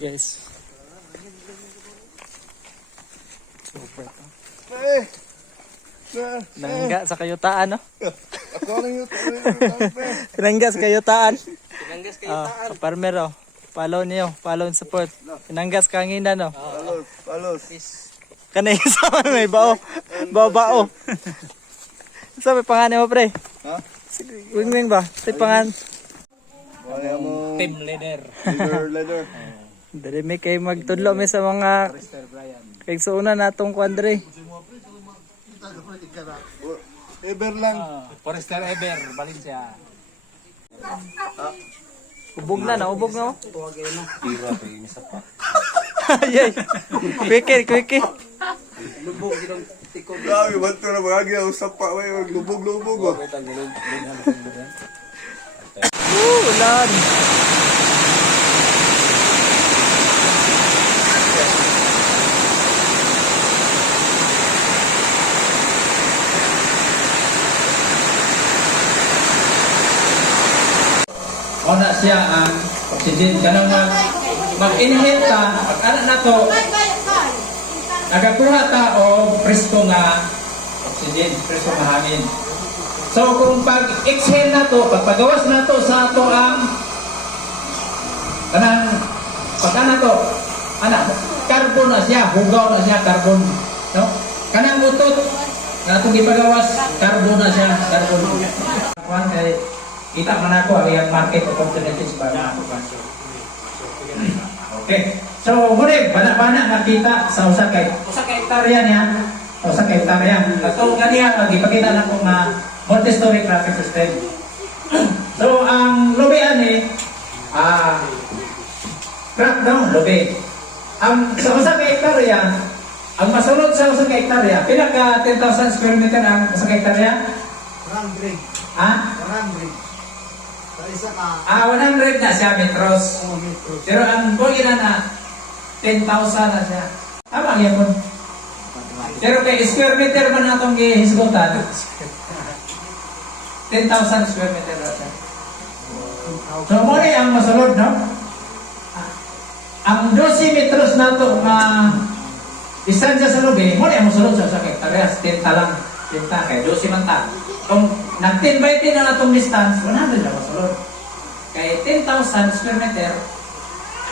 guys. Super to. Nangga sa kayutaan, no? Ako lang yung Pinangga sa kayutaan. Pinanggas kayo Farmer, oh. Follow niyo. Follow and support. Pinanggas kanginan, no? Palos. Kanay sa may bao. Bao. Sabi pangalan mo, pre? Ha? Wing ba? Sa pangalan. Kaya mo Team leader. leader. Dali may kayo magtudlo may sa mga kay suuna natong kwadre. Ever lang. Forester Ever, Valencia. Ubog na. Tuwag kayo no. Tiro ako yung isa pa. Ayay. Quickie. Lubog ginong tikod. Grabe, banto na bagay. Usap pa. Lubog. Ulan. O na siya ang oxygen kanang mag-inhale ta pag ana nato nagakuha ta og presko nga oxygen, presko nga hangin. So kung pag-exhale nato, pagpagawas nato sa ato ang kanang pag ana to carbon na siya, hugaw na siya carbon, no? Kanang utot na atong gipagawas carbon na siya, carbon. Kuan kay kita man ako ang market opportunities para ako pa. Okay. So, muli, bana-bana nakita sa usa kay hektarya niya. Usa kay hektarya. Katong kaniya, ipakita na ko nga multi-story traffic system. So, ang lobe ani, crackdown lobe. Ang sa usa kay hektarya, ang masulod sa usa kay hektarya, pila ka 10,000 square meter ang usa kay hektarya? 100. Ha? 100. Sa isa ka. 100 na siya metros. Pero ang boy na 10,000 na siya. Tama yan po. Pero kay square meter man natong gihisgutan. 10,000 square meter na siya. So mo ni ang masulod, no? Ang 12 metros nato nga distansya sa lubi, mo ni ang masulod sa hektarya, 10 lang. 10 kay 12 man ta. Kung nag-10 by 10 na natong distance, 100 na masulod. Kay 10,000 square meter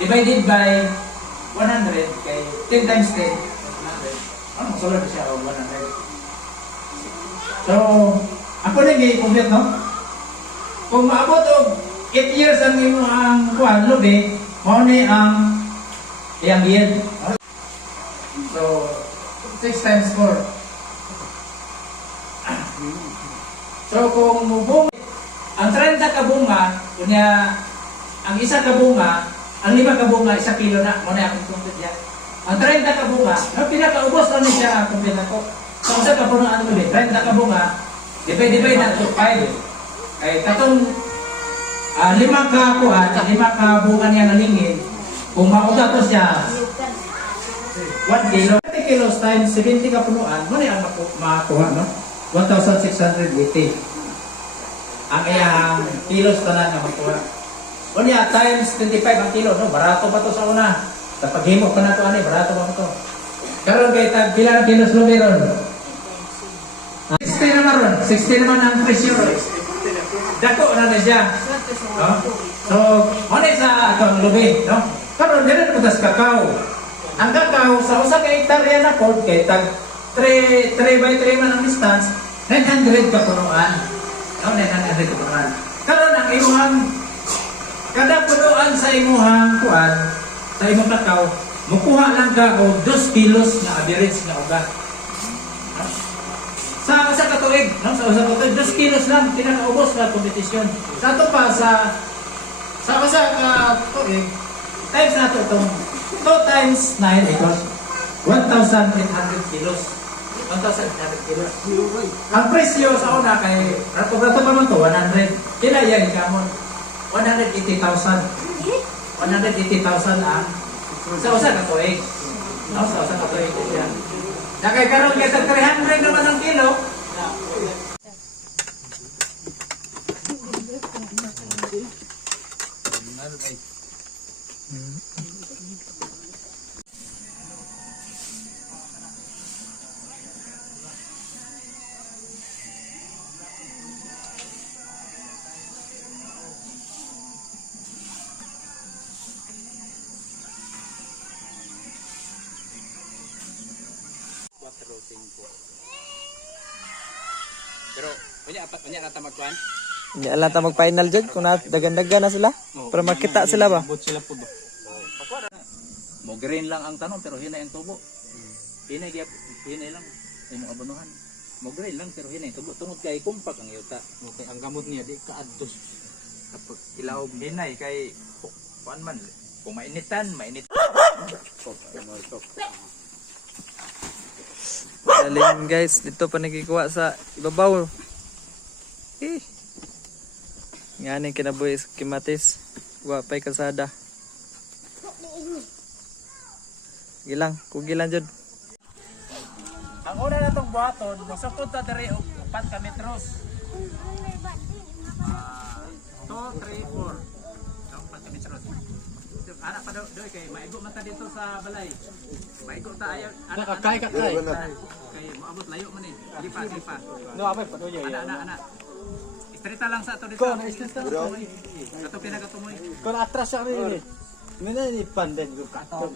divided by 100 kay 10 times 10, 100. Ano masulod siya o 100. So, ako na i-compute, no? Kung maabot og 8 years ang imo ang kuan lubi, mao ni ang iyang yield. So, 6 times 4. So kung mubong ang 30 ka bunga, kunya ang isa ka bunga, ang 5 ka bunga, 1 kilo na, mo na akong compute ya. Ang 30 ka bunga, no pinakaubos lang ni siya compute ako. So usa ka puno ano ni 30 ka bunga, divide na to 5. Kay katong 5 ka kuha, 5 ka bunga niya nalingin, kung mauta to siya 1 kilo. 30 kilos times 70 ka punuan, mo na ang makuha, no? 1,680. Ang iyang kilos tanan nga makuha. O niya, times 25 ang kilo, no? Barato pa to sa una. Kapag himo pa na to, barato pa to. Karon kay tag pila ang kilos lubi ron? 60 naman ron. 60 naman ang presyo ron. Dako na siya. No? So, ano sa atong lubi, no? Karon dili na putas kakao. Ang kakao sa usa ka hektarya na pod kay tag 3 by 3 man ang distance, 900 ka punuan. No, 900 ka punuan. Karon ang imuhang kada punuan sa imuhang kuan, sa imong kakao, mukuha lang ka og 2 kilos na average na ugat. No? Sa usa ka tuig, no? Sa usa ka tuig 2 kilos lang pinakaubos na kompetisyon. Sa ato pa sa usa ka tuig, times nato itong 2 times 9 equals 1,800 kilos. 1,800 kilos. Ang presyo sa una kay rato-rato pa man to 100. Kila yan kamon 180,000. 180,000 ang sa usa ka tuig. No, sa usa ka tuig yan. Nakay karon kay 300 naman ang kilo. Pero, kanya nata magkuhan? Hindi alam ta mag-final jud kung dagan-dagan na sila. Para makita sila ba? Abot sila po ba? Mo green lang ang tanong pero hinay ang tubo. Hinay lang. Ay mo abonuhan. Mo green lang pero hinay tubo tungod kay kumpak ang yuta. Okay, ang gamot niya di kaadtos. Kapag ilaw hinay kay kuan man kung mainitan, mainit. Galing guys, dito pa nagikuha sa ibabaw. Nga ni kinabuhi sa Kimatis. Wapay kalsada. Gilang, kugilan jud. Ang una na itong buhaton, masukod na dari upat ka metros. 2, 3, 4. Upat ka metros. Anak pa doy kay maigo man ta dito sa balay. Maigo ta ayo. Kakay. Kay moabot layo man eh. Lipa. No, apay pa doy. Anak. Istrita lang sa ato dito. Ko na istrita. Ato pinagatumoy. Ko na atras sa kami. Mina ni panden ko kato.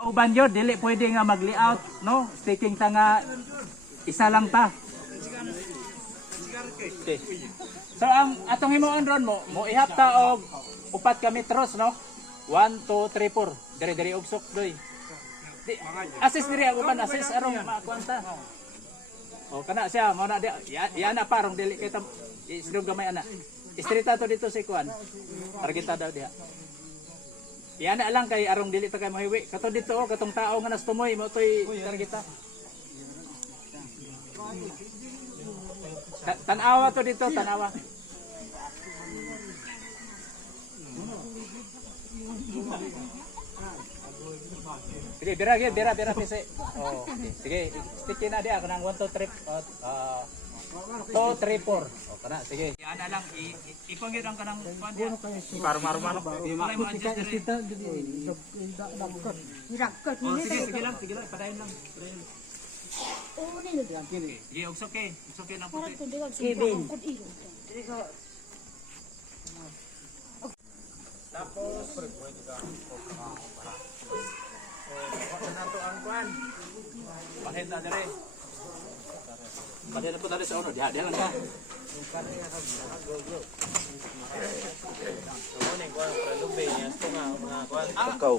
Uban yun, dili pwede nga mag-layout, no? Sticking ta nga isa lang ta. Okay. So ang atong himuon ron mo ihap ta og upat ka metros, no? 1, 2, 3, 4. Diri ugsok doy. Assist diri ang uban, assist arong makuanta. O kana siya, mo na yan na parong dili kay tam isdog gamay ana. Istrita to dito si kuan. Targeta daw diha. Yan na lang kay arong dili ta kay mahiwi. Kato dito katong tao nga nas tumoy mo toy targeta. Tanawa to dito, tanawa. Sige, bira pisi. Oh, sige, stick na dia kanang 1 2 3 2 3 4. Oh, kana sige. Yan na lang ipon gyud ang kanang kuan dia. Marumano. Malay mo adjust dire. Oh, sige lang, padayon lang. Sige, ugsok lang puti. Tapos nato ang kuan. Bakit na dire? Bakit na po tadi sa uno? Diha lang ka. Kakao.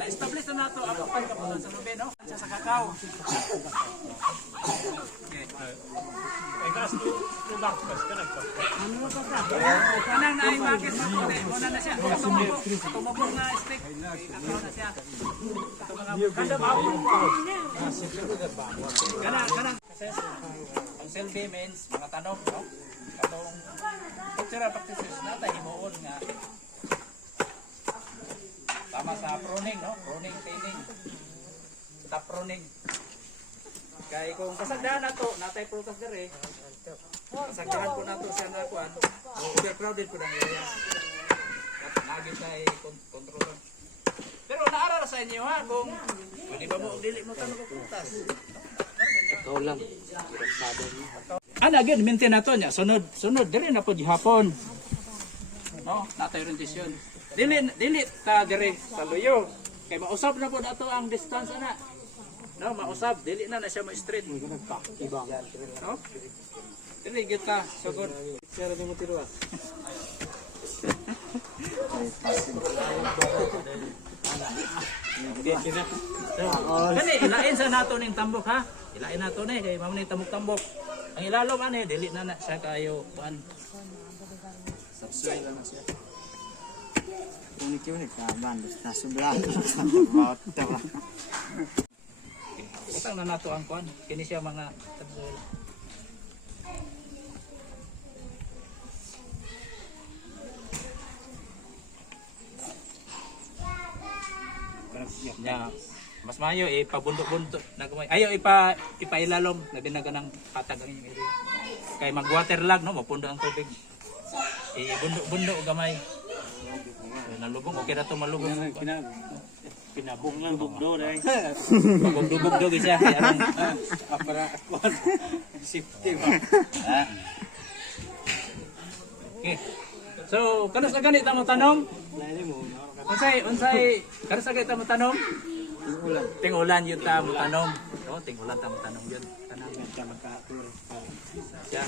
Na-establish na nato ang pagkapunan sa lube, no? Sa kakao. Okay. Kanang naay market sa puti, muna na siya. Tumubog nga stick. Kakao na siya. Kanang ang selfie means mga tanong, no? Katong cultural practices natin himuon nga tama sa pruning, no? Pruning, thinning. Top pruning. Kaya kung kasagdahan na to, natay prutas dire. Kasagdahan po na to siya na kuan. Overcrowded po ng area. Lagi tayo kontrol. Pero naarara sa inyo ha, kung pwede ba mo dili mo tanong ko prutas. Ikaw lang. Ana gyud maintain nato nya sunod diri na po gihapon. No, natay orientation. Dili ta diri sa luyo. Kay mausab na po nato ang distance ana. No, mausab dili na siya ma-straight. No? Dili kita sugod. Sira di mo tiruan. Kani ilain sa nato ning tambok ha. Ilain nato ni kay mamo ni tambok-tambok. Ang ilalom ani dili na siya kayo kuan. Subside na siya. Unik naman. Nasubran. Utang na nato ang kuan. Kini siya mga tagsul. Ya, mas mayo ipabundok-bundok na gamay. Ayo ipailalom na dinaga ng patag ang inyong area. Kay mag-water lag no, mapundo ang tubig. Ibundok-bundok gamay. Nalubog, okay na to malubog. Pinabong lang bugdo dai. Bugdog siya. Kaya anong, Para safety ba. ah. Okay. So, kanas na ganit ang tanom? Lain mo. Unsay, kanas na ganit ang tanom? Tingulan yun ta mo tanom. No, tingulan ta mo tanom yun. Tanom siya.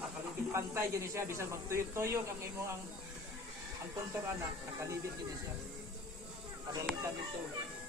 Nakalibit pantay gini siya bisan magtuyok-tuyok ang imo ang kontor ana, nakalibit gini siya. Kadalitan dito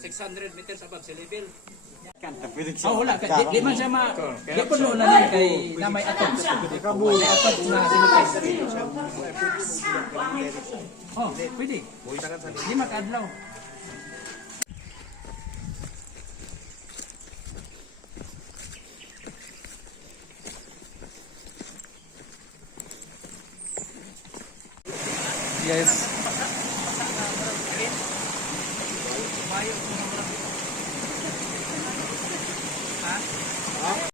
600 meters above sea level. Oh, wala ka. Di man siya di po noon na kay na may atom. May atom na sinutay. Oh, pwede. Di makadlaw. Yes. Ha?